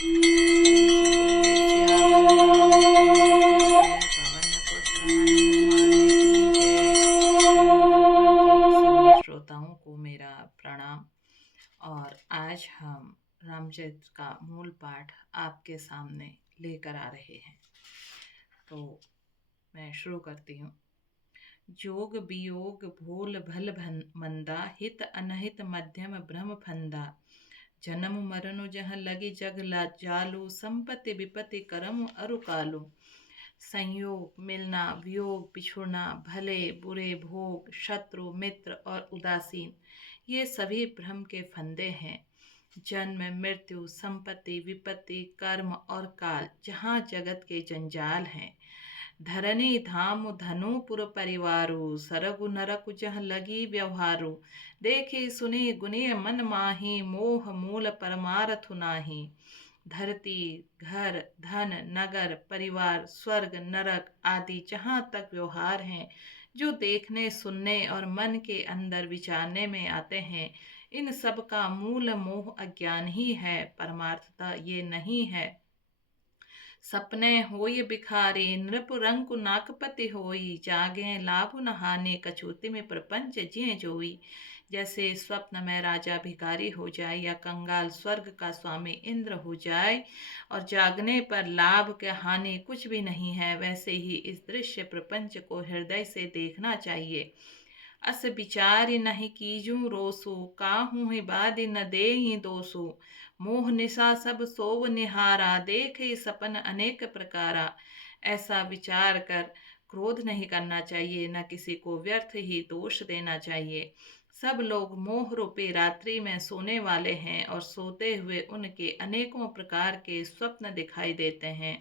प्रेम से बोलिए सियावर रामचंद्र की जय, पवन पुत्र हनुमान की जय। धर्म दर्पण के सभी श्रोताओं को मेरा प्रणाम। और आज हम रामचरित्र का मूल पाठ आपके सामने लेकर आ रहे हैं। तो मैं शुरू करती हूँ। जोग वियोग भूल भल मंदा, हित अनहित मध्यम भ्रम फंदा। जन्म मरनु जह लगी जग जालू, संपत्ति विपत्ति करम अरु कालू। संयोग मिलना वियोग पिछुड़ना, भले बुरे भोग शत्रु मित्र और उदासीन, ये सभी भ्रम के फंदे हैं। जन्म मृत्यु संपत्ति विपत्ति कर्म और काल, जहाँ जगत के जंजाल हैं। धरनी धाम धनुपुर परिवारु, सरगु नरकु जह लगी व्यवहारु। देखे सुने गुने मन माही, मोह मूल परमारथु नाही। धरती घर धन नगर परिवार स्वर्ग नरक आदि जहाँ तक व्यवहार हैं, जो देखने सुनने और मन के अंदर विचारने में आते हैं, इन सब का मूल मोह अज्ञान ही है, परमार्थता ये नहीं है। सपने होय बिखारी नृप रंकु नाकपति होई, जागे लाभ न हानि कछूति में प्रपंच जिए जोई। जैसे स्वप्न में राजा भिखारी हो जाए या कंगाल स्वर्ग का स्वामी इंद्र हो जाए और जागने पर लाभ के हानि कुछ भी नहीं है, वैसे ही इस दृश्य प्रपंच को हृदय से देखना चाहिए। अस विचारि नहीं कीजूं रोसु, काहू ही बादि न देहि दोसु। मोह निशा सब सोव निहारा, देखे सपन अनेक प्रकारा। ऐसा विचार कर क्रोध नहीं करना चाहिए, न किसी को व्यर्थ ही दोष देना चाहिए। सब लोग मोह रूपी रात्रि में सोने वाले हैं और सोते हुए उनके अनेकों प्रकार के स्वप्न दिखाई देते हैं।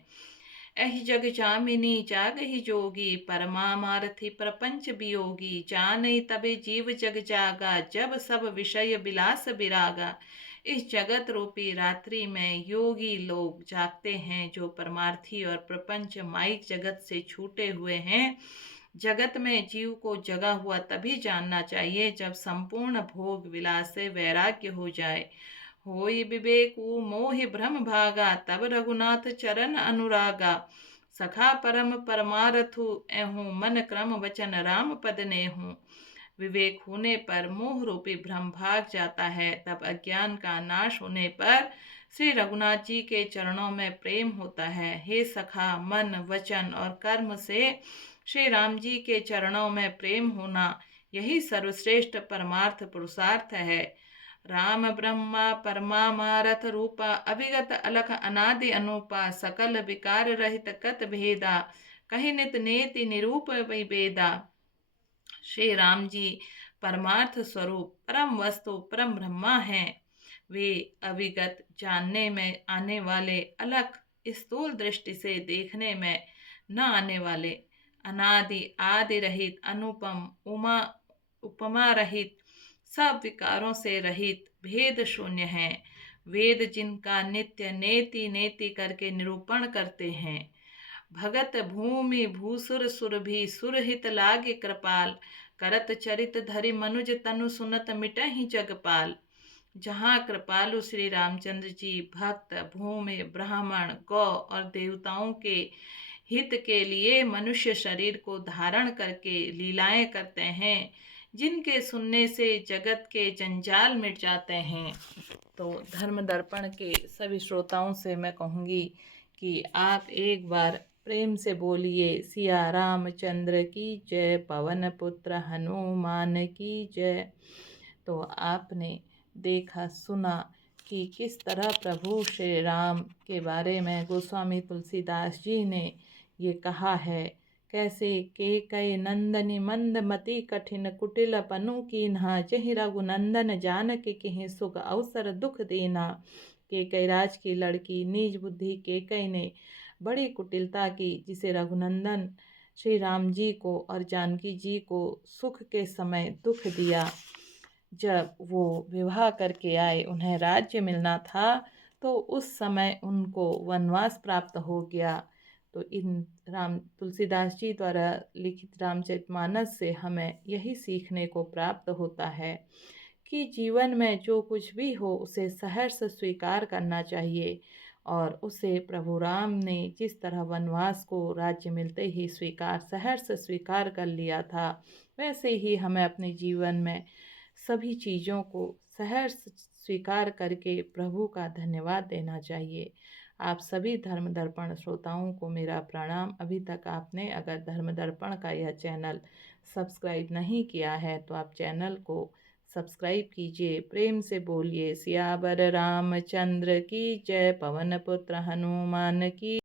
एहि जग जामिनी जागहि जोगी, परमामारथि प्रपंच वियोगी। जानई तबे जीव जग जागा, जब सब विषय विलास विरागा। इस जगत रूपी रात्रि में योगी लोग जागते हैं, जो परमार्थी और प्रपंच माइक जगत से छूटे हुए हैं। जगत में जीव को जगा हुआ तभी जानना चाहिए जब संपूर्ण भोग विलास से वैराग्य हो जाए। होई विवेकु मोहि भ्रम भागा, तब रघुनाथ चरण अनुरागा। सखा परम परमारथु एहूँ, मन क्रम वचन राम पद नेहूँ। विवेक होने पर मोह रूपी भ्रम भाग जाता है, तब अज्ञान का नाश होने पर श्री रघुनाथ जी के चरणों में प्रेम होता है। हे सखा, मन वचन और कर्म से श्री राम जी के चरणों में प्रेम होना, यही सर्वश्रेष्ठ परमार्थ पुरुषार्थ है। राम ब्रह्मा परमामारथ रूपा, अभिगत अलख अनादि अनूपा। सकल विकार रहित कत भेदा, कही नित नेति निरूप वेदा। श्री राम जी परमार्थ स्वरूप परम वस्तु परम ब्रह्मा हैं। वे अविगत जानने में आने वाले, अलख स्थूल दृष्टि से देखने में न आने वाले, अनादि आदि रहित अनुपम उमा उपमा रहित, सब विकारों से रहित भेद शून्य हैं। वेद जिनका नित्य नेति नेति करके निरूपण करते हैं। भगत भूमि भूसुर सुरभि, सुरहित लागे कृपाल। करत चरित धरि मनुज तनु, सुनत मिटहि जगपाल। जहाँ कृपालु श्री रामचंद्र जी भक्त भूमि ब्राह्मण गौ और देवताओं के हित के लिए मनुष्य शरीर को धारण करके लीलाएं करते हैं, जिनके सुनने से जगत के जंजाल मिट जाते हैं। तो धर्म दर्पण के सभी श्रोताओं से मैं कहूँगी कि आप एक बार प्रेम से बोलिए सिया रामचंद्र की जय, पवन पुत्र हनुमान की जय। तो आपने देखा सुना कि किस तरह प्रभु श्री राम के बारे में गोस्वामी तुलसीदास जी ने ये कहा है। कैसे के कई नंदनी मंदमति, कठिन कुटिल पनु कीन्हा। जहि रघुनंदन जानकी, किहि सुख अवसर दुख दीना। के कई राज की लड़की निज बुद्धि के कई ने बड़ी कुटिलता की, जिसे रघुनंदन श्री राम जी को और जानकी जी को सुख के समय दुख दिया। जब वो विवाह करके आए, उन्हें राज्य मिलना था, तो उस समय उनको वनवास प्राप्त हो गया। तो इन तुलसीदास जी द्वारा लिखित रामचरितमानस से हमें यही सीखने को प्राप्त होता है कि जीवन में जो कुछ भी हो उसे सहर्ष स्वीकार करना चाहिए और उसे प्रभु राम ने जिस तरह वनवास को राज्य मिलते ही सहर्ष स्वीकार कर लिया था, वैसे ही हमें अपने जीवन में सभी चीज़ों को सहर्ष स्वीकार करके प्रभु का धन्यवाद देना चाहिए। आप सभी धर्म दर्पण श्रोताओं को मेरा प्रणाम। अभी तक आपने अगर धर्म दर्पण का यह चैनल सब्सक्राइब नहीं किया है तो आप चैनल को सब्सक्राइब कीजिए। प्रेम से बोलिए सियावर रामचंद्र की जय, पवन पुत्र हनुमान की